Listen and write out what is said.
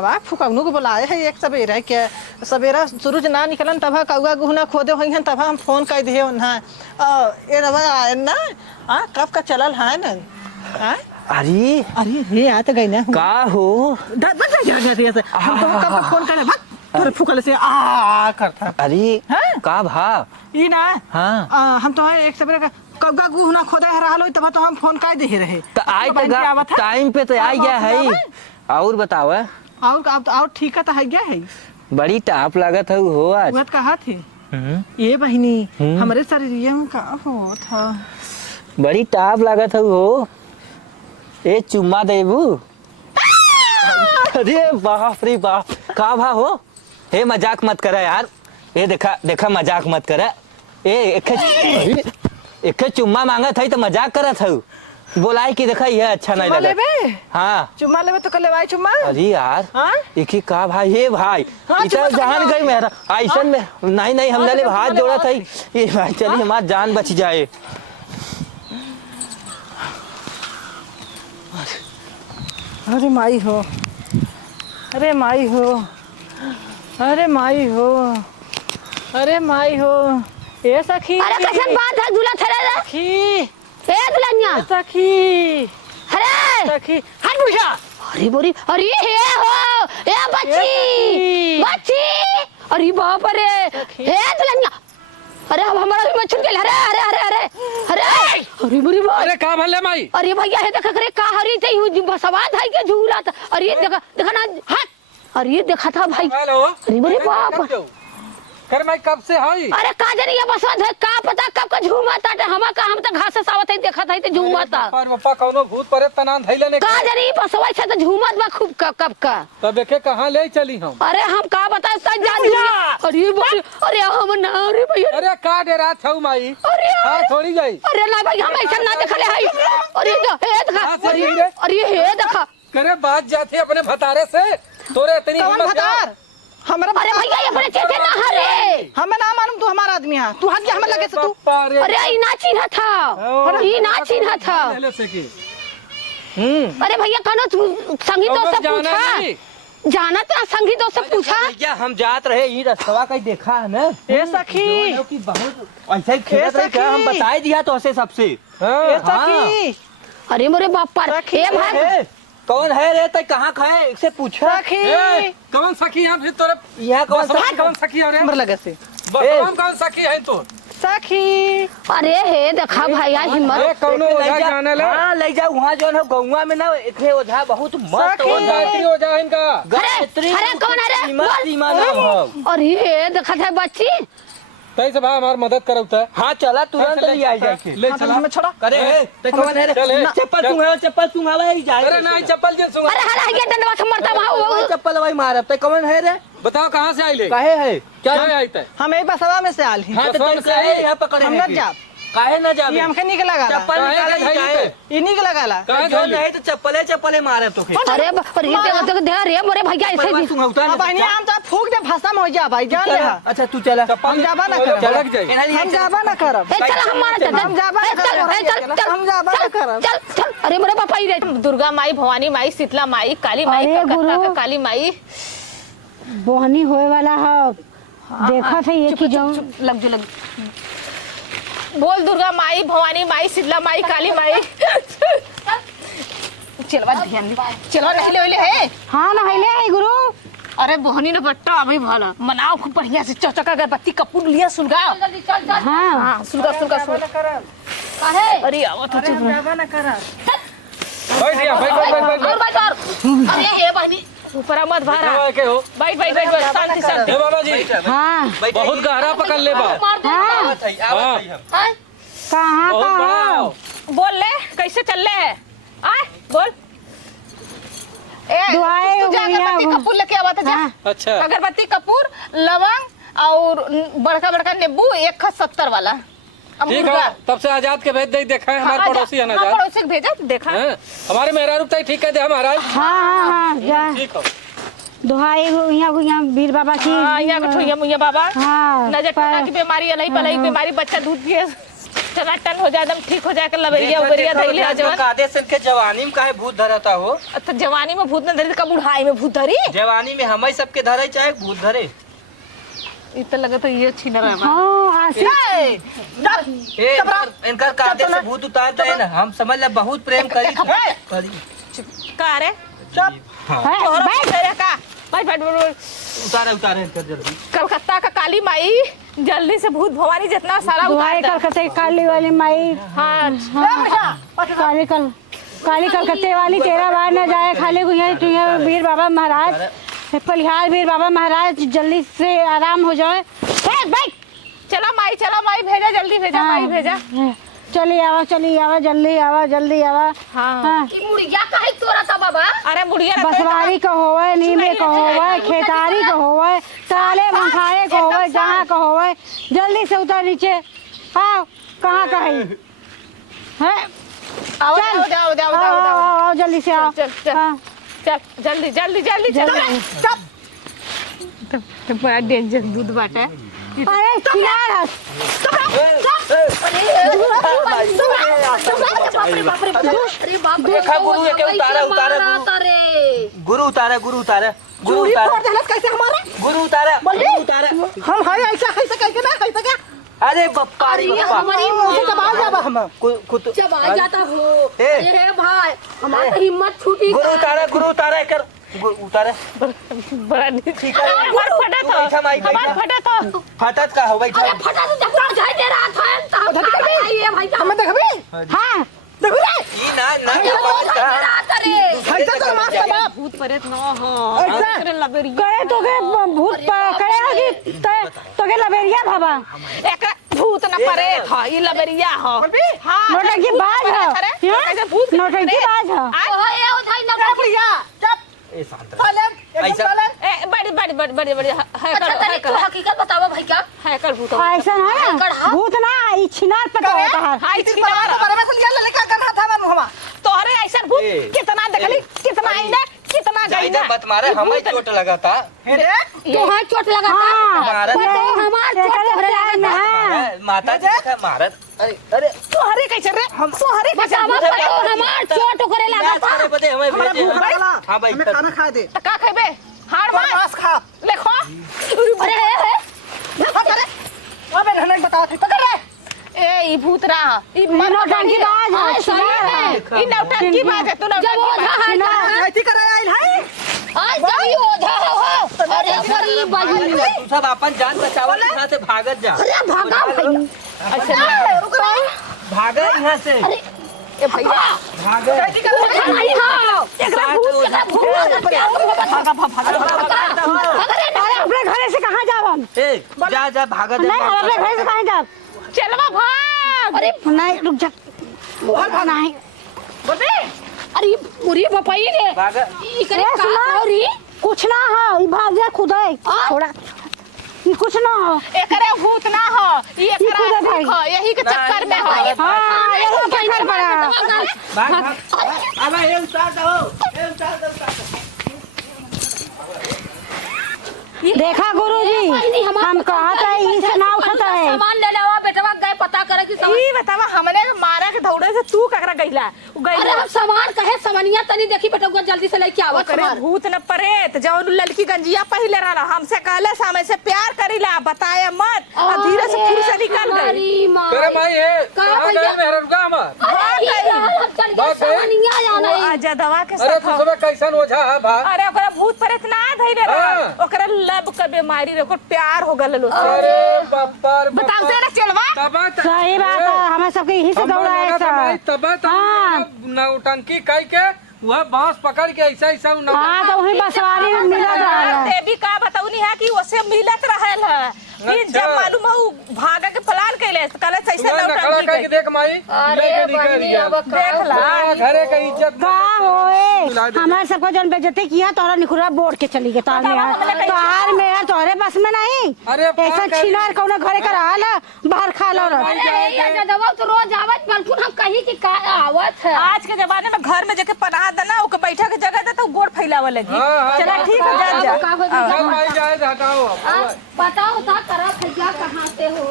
आवा फुकौनू को बुलाए है एक सवेरा के सवेरा सूरज ना निकलन तब कौआ गुहना खोदे हुई हैं तब हम फोन कर दिए उन्हें ये रवा आए ना कब का चलल है ना अरे अरे रे आ तो गई ना का हो बच जा रे से हम तो कब फोन करे भाग तोरे फुकल से आ करता अरे का भा ई ना हाँ हम तो एक सवेरा कौआ गुहना खोदे रहल तब तो हम फोन कर दे रहे तो आई तो टाइम पे तो आ गया है और बताओ और ठीक है तो है क्या है बड़ी टाप लागत है हो आज वह कहा थे ये बहनी हमारे शरीर में का हो था बड़ी टाप लागत है हो ए चुम्मा देबू अरे बाप रे बाप का भा हो हे मजाक मत करा यार ये देखा देखा मजाक मत करा ए एक चुम्मा मांगत है तो मजाक करत है बोलाई कि देखा ये अच्छा नहीं लगा हाँ चुम्मा लेबे तो कर लेवाई चुम्मा अरे यार एक ही का भाई हे भाई इतना जान गई मेरा ऐसा में नहीं हम ले हाथ जोड़ा था ये भाई चलिए हमारी जान बच जाए अरे माई हो अरे माई हो अरे माई हो अरे माई हो ए सखी अरे कैसे बात है दूल्हा थरा सखी ए दुल्हनिया सखी अरे सखी हट बुढ़ा अरे बोरी अरे हे हो ए बच्ची बच्ची अरे बाप रे हे दुल्हनिया अरे अब हमारा भी मछुल गेल अरे अरे अरे अरे अरे अरे बोरी बाप अरे का भले माई अरे भैया हे देख करे का हरी थे बसवात है के झूला था अरे देखा देखा ना हट अरे देखा था भाई हेलो अरे बोरी बाप कर मैं कब से हई अरे का जरी ये बसवात है का पता कब का झूमाता हम तो घास से सावत है देखा था ते झूमाता पर पप्पा कौनो भूत परे तनान धैले ने का जरी बसवाई से तो झूमत बा खूब कब का तब देखे कहां ले चली हम अरे हम का बता ता जान अरे बोली अरे हम ना अरे भैया अरे का डेरा छौ माई अरे हां थोड़ी गई अरे ना भाई हम ऐसा ना देखले हई अरे हे देखा अरे हे देखा करे बात जाते अपने भतारे से तोरे इतनी हिम्मत क्या हमारा अरे भैया ये बड़े चेते ना हरे हमें ना मालूम तू हमारा आदमी है तू हट जा हमें लगे से तू अरे ई ना चिन्ह था अरे ई ना चिन्ह था अरे भैया कनो संगीतों से पूछा जाना तो संगीतों से पूछा भैया हम जात रहे ये रस्तवा कहीं देखा है ना ए सखी कि बहुत ऐसा ही खेलत रहे क्या हम बताई दिया तो ऐसे सबसे ए सखी अरे मोरे बाप पर ए भाई कौन है रे तय कहां खाए इससे पूछा सखी कौन सखी हम फिर तोरे यहां कौन सखी है रे नंबर लगे से कौन सखी है तू सखी अरे हे देखा भैया हिम्मत ए कौनो ओझा जाने ले हां ले जा वहां जो है गौवा में ना इतने ओझा बहुत मस्त गायत्री ओझा इनका गायत्री अरे कौन है रे सीमा नाम है अरे हे देखा था बच्ची तई से भाई हमार मदद करौता हां चला तुरंत ले आ जाके ले चला हमें छोड़ा अरे ते कौन है रे चप्पल सुंघावा ही जाए अरे नहीं चप्पल जे सुंघा अरे हला ये डंडवा से मरता वहां चप्पल भाई मारब ते कौन है रे बताओ कहां से आई ले काहे है क्या आई तय हम एक बसवा में से आल ही हां तो काहे यहां पकड़े हम न जाब काहे न जाबे ये हमके निक लगा चप्पल निकाले जाए इन्हीं के लगाला जो नहीं तो चप्पले मारे तो अरे अरे दे रे मोरे भैया ऐसे भी सुंघाउता बहनी हम तो फूक दे भाषा में हो जा भाई जान ले अच्छा तू चला हम जाबा ना करब चलक जाई हम जाबा ना करब ए चल हमारा हम जाबा ना करब चल हम जाबा ना करब चल चल अरे मोरे पापा ही रे दुर्गा माई भवानी माई शीतला माई काली माई कलकत्ता का काली माई बोहनी होए वाला है देखा थे ये कि जो लग जो लग बोल दुर्गा माई भवानी माई शीतला माई काली माई चलवा ध्यान दे चलवा नहीं ले है हाँ ना है गुरु अरे बहनी ने बट्टा अभी भला मनाओ खूब बढ़िया से चौचका अगरबत्ती कपूर लिया सुलगाओ हाँ हां सुलगा काहे अरे आवत हो चुप जाबा ना करब बैठ जा बैठ और बैठ और अरे हे बहनी ऊपर मत भारा के हो बैठ शांति शांति हे बाबा जी हाँ बहुत गहरा पकड़ ले बा हाँ कहाँ बहुत बड़ा बोल ले कैसे चल ले है आए बोल दुआएं तू जा अगरबत्ती कपूर लेके आवा था जा अच्छा अगरबत्ती कपूर लवंग और बड़का बड़का नींबू 170 वाला ठीक है तब से आजाद के भेज दे देखा है हमारे पड़ोसी है ना आजाद पड़ोसी भेजा देखा हमारे मेहरा रुपता ठीक है दे हमारा हाँ जा ठीक हो दुआएं यहाँ वीर बाबा की हां यहां के ठोइया मुइया बाबा हाँ नजर टोना की बीमारी अलई पलई बीमारी बच्चा दूध पिए टना टन हो जाए एकदम ठीक हो जाए के लबेरिया उबेरिया धइले आ जवन कादे से के जवानी में काहे भूत धरता हो? तो जवानी में भूत न धरी का बुढ़ाई में भूत धरी जवानी में हमें सबके धरे चाहे भूत धरे। इ त लगत है ये छीन रहा हाँ आशीष ए इनका कादे से भूत उतारता है ना, हम समझ ले बहुत प्रेम करी। का रे हाँ है, तोहरा बैठ। तेरे का बैठ बैठ बैठ उतारे उतारे इनका जल्दी। कलकत्ता का काली माई जल्दी से भूत भवानी जितना सारा दुआई उतार दे। कलकत्ते काली वाली माई हाँ काली कलकत्ते वाली तेरा बार न जाए खाली गुइया वीर बाबा महाराज पलिहार वीर बाबा महाराज जल्दी से आराम हो जाए। बैठ चला माई भेजा जल्दी भेजा माई भेजा। चली आवा जल्दी आवा। हाँ ई मुर्गिया काहे तोरा का बाबा? अरे बुढ़िया रहते बसवारी का होवे, नीमे का होवे, खेतारी का होवे, साले मंखारे का होवे, जहाँ का होवे जल्दी से उतर नीचे। आओ कहाँ का है? हैं? आओ जल्दी से आओ। हाँ, चल जल्दी बड़ा डेंजर दूध बाटा अरे चिल्ला देखा गुरु के उतारा गुरु उतारा हम है ऐसा कैसे ना कैसे क्या अरे बप्पा रे बप्पा हम जब आ जाता हो ए। अरे भाई हमारा हिम्मत छूटी गुरु उतारा कर उतारा बड़ा ठीक है। हमार फटा था फटत का हो भाई अरे फटा तो जब जाए दे रहा था तब ये भाई हमें देखबे हाँ देखबे ई ना कैसे तो माफ बाबा भूत प्रेत न हो ऐसा? करे लबेरिया करे तो के भूत करे कि तो के लबेरिया बाबा एक भूत न प्रेत ह ई लबेरिया ह हां नौटंकी बाज है कैसे भूत नौटंकी बाज है ओए ओ धाई ना बढ़िया चुप ए शांत सालन ऐसा- सालन ए बड़ी है अच्छा तनी तू हकीकत बतावा भाई का कर भूत ऐसा है ना भूत ना ई छिनार पता होता है हाय तेरे छिनार बारे में सुन लिया लड़का करना था मैं मुहमा तोहरे ऐसा भूत ए। कितना देखली कितना आईना कितना गई जाइदा मत मारे हमें चोट लगा था। तो हां चोट लगा था मारत तो हमार चोट तोहरे लगा था माता जी देखा मारत अरे तोहरे कैसे रे तोहरे कैसे बतावा तो हमार चोट करे लगा था अरे बदे हमें भेजे हां भाई हमें खाना खा दे का खइबे हार मार मांस खा लेखो अरे अरे अबे रहने बता थे पकड़ रे ए ई भूतरा ई नौटंकी बाज है छिनार है ई नौटंकी बाज है तू जब नौटंकी ओझा बाज है ऐसी करे आइल है आज जब ओझा हो अरे बड़ी बाजी तू सब अपन जान बचावल यहां से भागत जा। अरे भागा भाई रुक रहा भागा यहां से ए भैया भागा ओझा नहीं हो एकरा भूत अरे अपने घरे से कहाँ जाब हम ए जा भागा दे नहीं हम अपने घरे से कहाँ जाब चलवा भाग अरे नहीं रुक जा नहीं बोले अरे पूरी बपाई रे भागा ई करे का औरी कुछ ना हो ई भाग जा खुद है थोड़ा ये कुछ ना हो एकरे भूत ना हो ई एकरा खुदा भाई। हो यही के चक्कर में हो हाँ ये चक्कर पड़ा भाग अबे ये उतार दो देखा गुरुजी हम कहा था इसे ना उठता है सामान ले लावा बेटवा गए पता करे कि सामान ई बतावा हमने के मारा के दौड़े से तू ककरा गइला अरे गइला हम सामान कहे सामानिया तनी देखी बेटवा जल्दी से लेके आवत करे सामान भूत न प्रेत जौन लड़की गंजिया पहले रहला हमसे कहले सामने से प्यार करीला बताया मत और धीरे से फूल से निकल गई अरे माँ तेरे माई है का कहां भैया? गए मेहररुगा मत अरे ये रहल चल गया बात है? सामानिया जाना वो आजा दवा के अरे साथ तू सब कैसन ओझा है भा अरे ओकरा भूत प्रेत ना धइले रह हाँ। ओकरा लब के बीमारी रे ओकर प्यार हो गल लो अरे बापा रे बताओ तेरा चलवा सही बात है हमें सबके यही से दौड़ा है सब हाँ। नौटंकी कई के वह बांस पकड़ के ऐसा ऐसा हाँ तो वही बसवारी में मिला था देवी का बताऊनी है कि ओसे मिलत रहल है फिर अच्छा। जब मालूम हो भागा के प्लान कैले कहले ऐसे खड़ा नौटंकी करके देख माई अरे बन्नी अब देख ला घरे का इज्जत का होए हमारे सबको जन बेइज्जती किया तोहरा निखुरा बोर्ड के चली गए तार में तार में यार तोहरे बस में नहीं अरे ऐसा छिनार कौन घरे का रहा ला बाहर खा लो रे अरे ये दवा तो रोज आवत पर हम कहीं की का आवत है आज के जमाने में घर में जाके पनाह देना ओके बैठा के जगह दे तो गोड़ फैलावे लगी हाँ, चला हाँ, ठीक है जा जा का हो गया? चल भाई जाए हटाओ बताओ था करा भैया कहाँ से हो